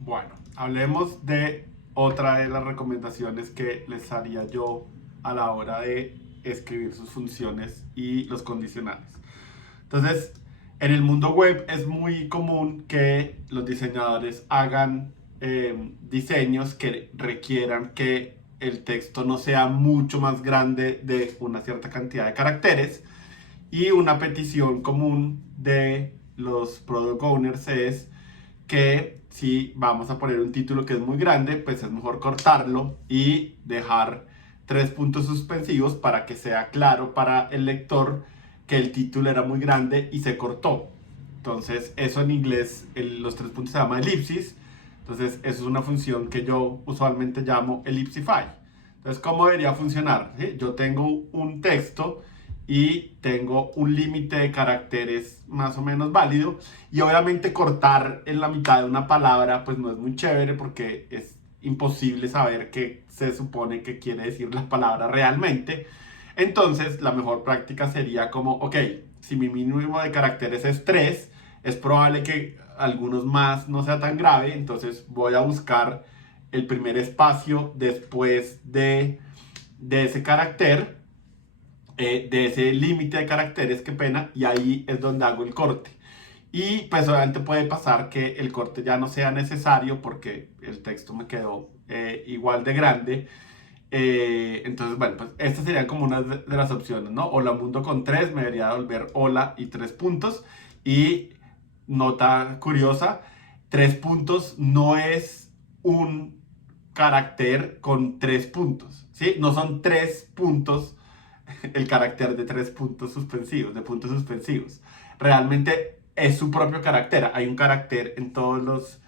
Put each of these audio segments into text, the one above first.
Bueno, hablemos de otra de las recomendaciones que les haría yo a la hora de escribir sus funciones y los condicionales. Entonces, en el mundo web es muy común que los diseñadores hagan diseños que requieran que el texto no sea mucho más grande de una cierta cantidad de caracteres, y una petición común de los product owners es que si vamos a poner un título que es muy grande, pues es mejor cortarlo y dejar tres puntos suspensivos para que sea claro para el lector que el título era muy grande y se cortó. Entonces, eso en inglés, los tres puntos se llama elipsis. Entonces, eso es una función que yo usualmente llamo ellipsify. Entonces, ¿cómo debería funcionar? ¿Sí? Yo tengo un texto y tengo un límite de caracteres más o menos válido, y obviamente cortar en la mitad de una palabra pues no es muy chévere porque es imposible saber qué se supone que quiere decir la palabra realmente. Entonces la mejor práctica sería como, ok, si mi mínimo de caracteres es 3, es probable que algunos más no sea tan grave, entonces voy a buscar el primer espacio después de ese carácter, de ese límite de caracteres, qué pena, y ahí es donde hago el corte. Y pues obviamente puede pasar que el corte ya no sea necesario porque el texto me quedó igual de grande. Entonces, bueno, pues estas serían como una de las opciones, ¿no? Hola mundo con 3 me debería devolver hola y 3 puntos. Y nota curiosa, 3 puntos no es un carácter con 3 puntos, ¿sí? No son 3 puntos el carácter de 3 puntos suspensivos, de puntos suspensivos. Realmente es su propio carácter. Hay un carácter en todos los,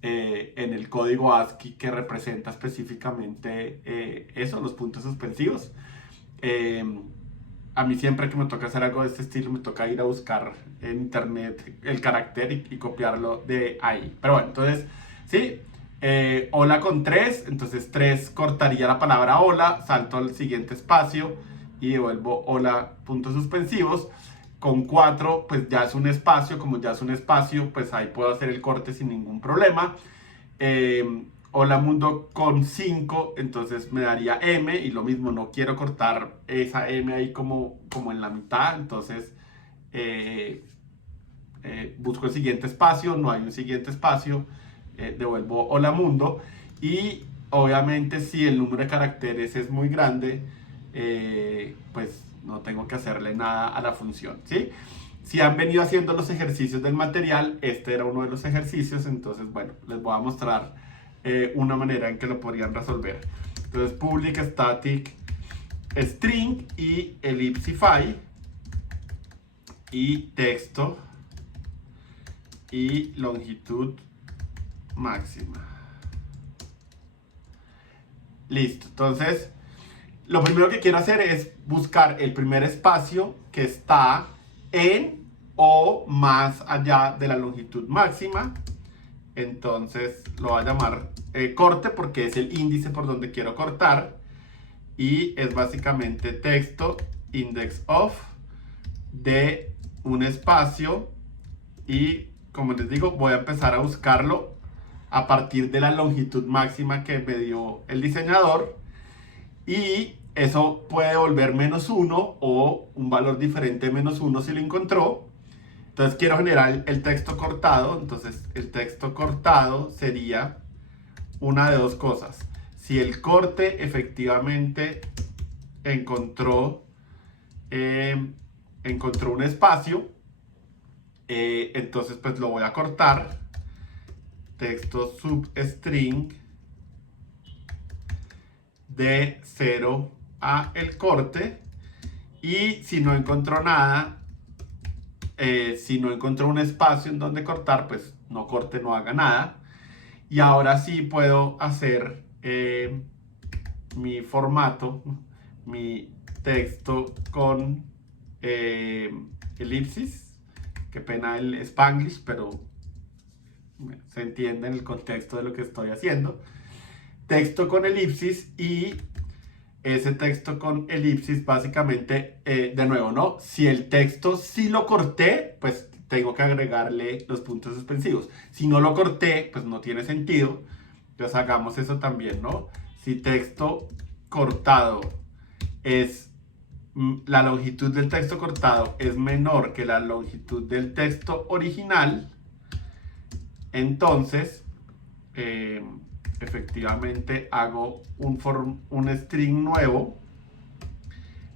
en el código ASCII que representa específicamente eso, los puntos suspensivos. Eh, a mí siempre que me toca hacer algo de este estilo, me toca ir a buscar en internet el carácter y copiarlo de ahí. Pero bueno, entonces, sí, hola con 3, entonces 3 cortaría la palabra hola, salto al siguiente espacio y devuelvo hola puntos suspensivos. Con 4 pues ya es un espacio, como ya es un espacio, pues ahí puedo hacer el corte sin ningún problema. Hola mundo con 5, entonces me daría M, y lo mismo, no quiero cortar esa M ahí como en la mitad, entonces eh, busco el siguiente espacio, no hay un siguiente espacio, devuelvo hola mundo, y obviamente si el número de caracteres es muy grande, pues no tengo que hacerle nada a la función, ¿sí? Si han venido haciendo los ejercicios del material, este era uno de los ejercicios, entonces bueno, les voy a mostrar una manera en que lo podrían resolver. Entonces public static string y ellipsify y texto y longitud máxima. Listo, entonces lo primero que quiero hacer es buscar el primer espacio que está en o más allá de la longitud máxima. Entonces lo voy a llamar corte porque es el índice por donde quiero cortar, y es básicamente texto index of de un espacio, y como les digo voy a empezar a buscarlo a partir de la longitud máxima que me dio el diseñador, y eso puede volver -1 o un valor diferente de -1 si lo encontró. Entonces quiero generar el texto cortado, entonces el texto cortado sería una de dos cosas. Si el corte efectivamente encontró, encontró un espacio, entonces pues lo voy a cortar, texto substring de 0 a el corte, y si no encontró nada, si no encontró un espacio en donde cortar, pues no corte, no haga nada. Y ahora sí puedo hacer mi formato, mi texto con elipsis. Qué pena el Spanglish, pero se entiende en el contexto de lo que estoy haciendo. Texto con elipsis, y ese texto con elipsis básicamente, de nuevo, ¿no? Si el texto sí lo corté, pues tengo que agregarle los puntos suspensivos. Si no lo corté, pues no tiene sentido. Entonces hagamos eso también, ¿no? Si texto cortado es, la longitud del texto cortado es menor que la longitud del texto original, entonces efectivamente hago un string nuevo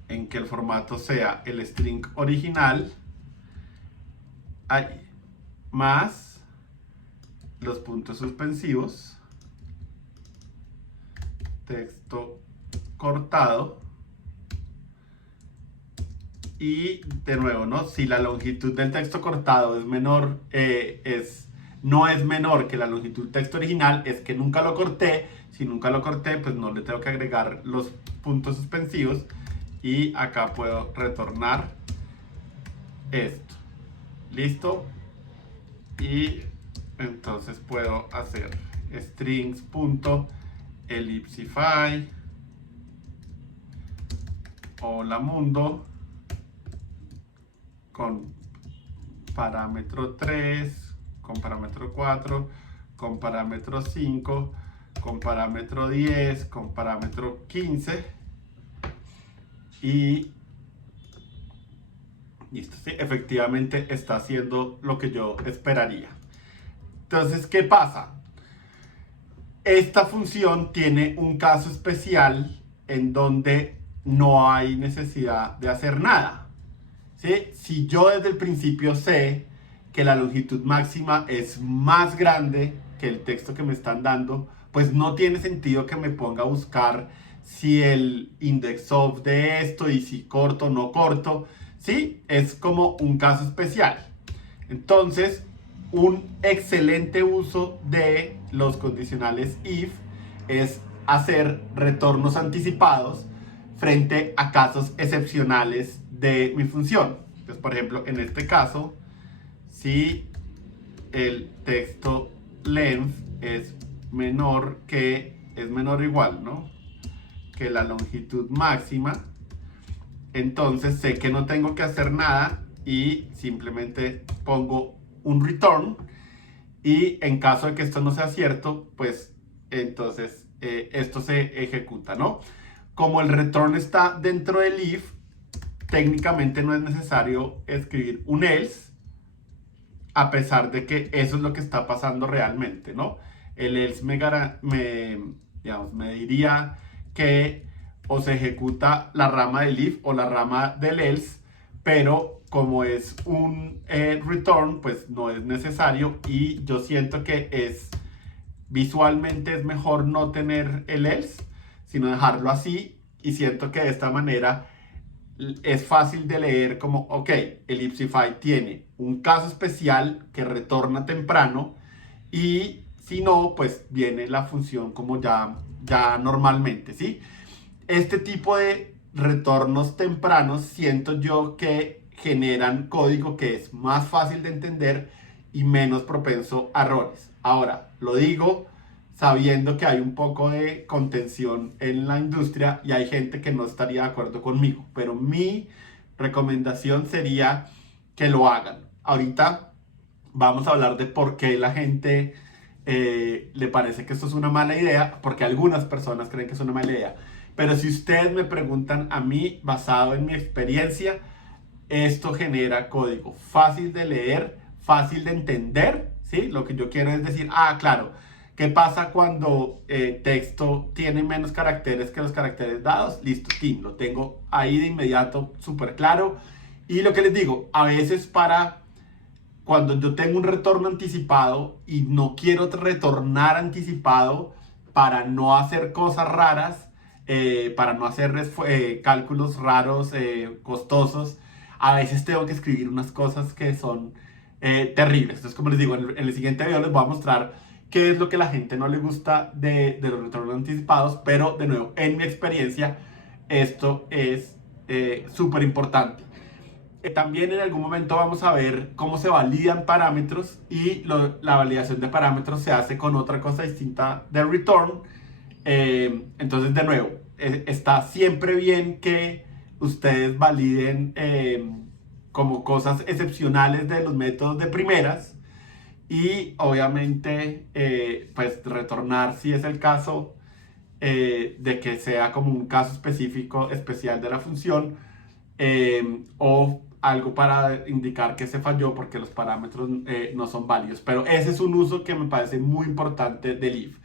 en que el formato sea el string original más los puntos suspensivos, texto cortado, y de nuevo, ¿no? Si la longitud del texto cortado es menor, no es menor que la longitud del texto original, es que nunca lo corté. Si nunca lo corté, pues no le tengo que agregar los puntos suspensivos, y acá puedo retornar esto. ¿Listo? Y entonces puedo hacer strings.ellipsify hola mundo con parámetro 3, con parámetro 4, con parámetro 5, con parámetro 10, con parámetro 15, y listo, sí, efectivamente está haciendo lo que yo esperaría. Entonces, ¿qué pasa? Esta función tiene un caso especial en donde no hay necesidad de hacer nada, ¿sí? Si yo desde el principio sé que la longitud máxima es más grande que el texto que me están dando, pues no tiene sentido que me ponga a buscar si el index of de esto y si corto o no corto, ¿sí? Es como un caso especial. Entonces, un excelente uso de los condicionales if es hacer retornos anticipados frente a casos excepcionales de mi función. Entonces, por ejemplo, en este caso, si el texto length es menor o igual, ¿no?, que la longitud máxima, entonces sé que no tengo que hacer nada y simplemente pongo un return, y en caso de que esto no sea cierto, pues entonces esto se ejecuta, ¿no? Como el return está dentro del if, técnicamente no es necesario escribir un else, a pesar de que eso es lo que está pasando realmente, ¿no? El else me diría que o se ejecuta la rama del if o la rama del else, pero como es un return, pues no es necesario, y yo siento que visualmente es mejor no tener el else, sino dejarlo así, y siento que de esta manera es fácil de leer como, ok, Ellipsify tiene un caso especial que retorna temprano, y si no, pues viene la función como ya normalmente, ¿sí? Este tipo de retornos tempranos siento yo que generan código que es más fácil de entender y menos propenso a errores. Ahora, lo digo sabiendo que hay un poco de contención en la industria y hay gente que no estaría de acuerdo conmigo, pero mi recomendación sería que lo hagan. Ahorita vamos a hablar de por qué la gente le parece que esto es una mala idea, porque algunas personas creen que es una mala idea. Pero si ustedes me preguntan a mí, basado en mi experiencia, esto genera código fácil de leer, fácil de entender, ¿sí? Lo que yo quiero es decir, claro, ¿qué pasa cuando texto tiene menos caracteres que los caracteres dados? Listo, lo tengo ahí de inmediato, súper claro. Y lo que les digo, a veces cuando yo tengo un retorno anticipado y no quiero retornar anticipado para no hacer cosas raras, para no hacer cálculos raros, costosos, a veces tengo que escribir unas cosas que son terribles. Entonces, como les digo, en el siguiente video les voy a mostrar qué es lo que a la gente no le gusta de los retornos anticipados, pero de nuevo, en mi experiencia, esto es súper importante. También en algún momento vamos a ver cómo se validan parámetros, y la validación de parámetros se hace con otra cosa distinta de return. Entonces, de nuevo, está siempre bien que ustedes validen como cosas excepcionales de los métodos de primeras y obviamente pues retornar si es el caso de que sea como un caso específico especial de la función o algo para indicar que se falló porque los parámetros no son válidos. Pero ese es un uso que me parece muy importante del if.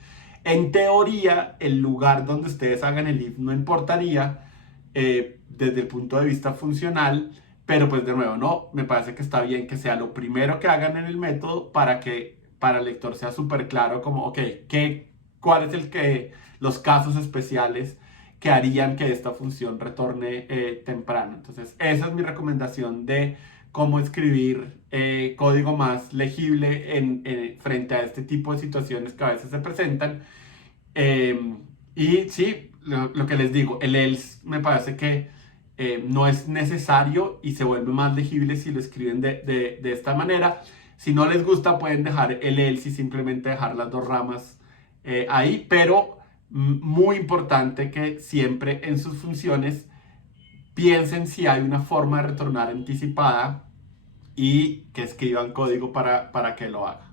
En teoría, el lugar donde ustedes hagan el if no importaría desde el punto de vista funcional, pero pues de nuevo, no, me parece que está bien que sea lo primero que hagan en el método para que para el lector sea súper claro como, ok, ¿cuál es los casos especiales que harían que esta función retorne temprano? Entonces, esa es mi recomendación de cómo escribir código más legible frente a este tipo de situaciones que a veces se presentan. Y sí, lo que les digo, el else me parece que no es necesario y se vuelve más legible si lo escriben de esta manera. Si no les gusta, pueden dejar el else y simplemente dejar las dos ramas ahí, pero muy importante que siempre en sus funciones piensen si hay una forma de retornar anticipada y que escriban código para que lo haga.